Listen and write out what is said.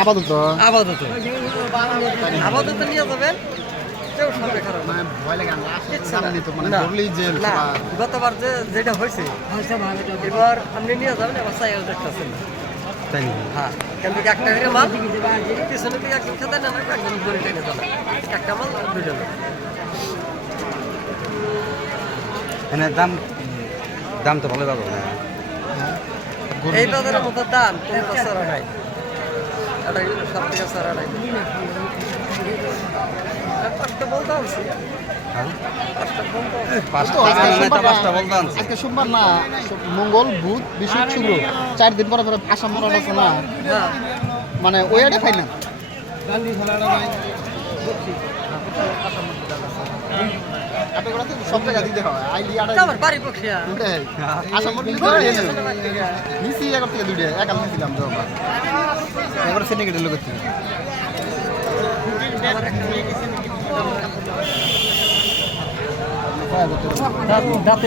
আপাতত আপাতত নিয়ে যাবেন কেউ সামনে খারাপ না। ভয় লাগে মানে না, ধরলেই জেল না, গতবার যেটা হয়েছে এবার আপনি নিয়ে যাবেন এবার চাইও দেখতেছেন তাই নাকি? হ্যাঁ কিন্তু একটা করে মাল পিছনে দিকে একজন খেতে না একজন ধরে টেনে চলে একটা মাল আর দুইটা মাল। এনে দাম তো ভালো পাবো না। এই বাজারের মতো দাম কোনো বছর নাই, এটা সব থেকে সারা নাই। কষ্ট বলতে আনছি, কষ্ট বলতে পাঁচটা বলতে আনছি। আজকে সোমবার না, মঙ্গল বুধ বৃহস্পতি শুক্র 4 দিন পরে পরে আসাম মরাট আছে না, হ্যাঁ মানে ওই আগে ফাইনাল সব জায়গা দিতে হয় আইলি আমার বাড়ি বক্সিয়া আসাম নিচি এগার থেকে দুইটা একাল নিয়েছিলাম এবার সিন্ডিকেটের লোকের থেকে দাঁতে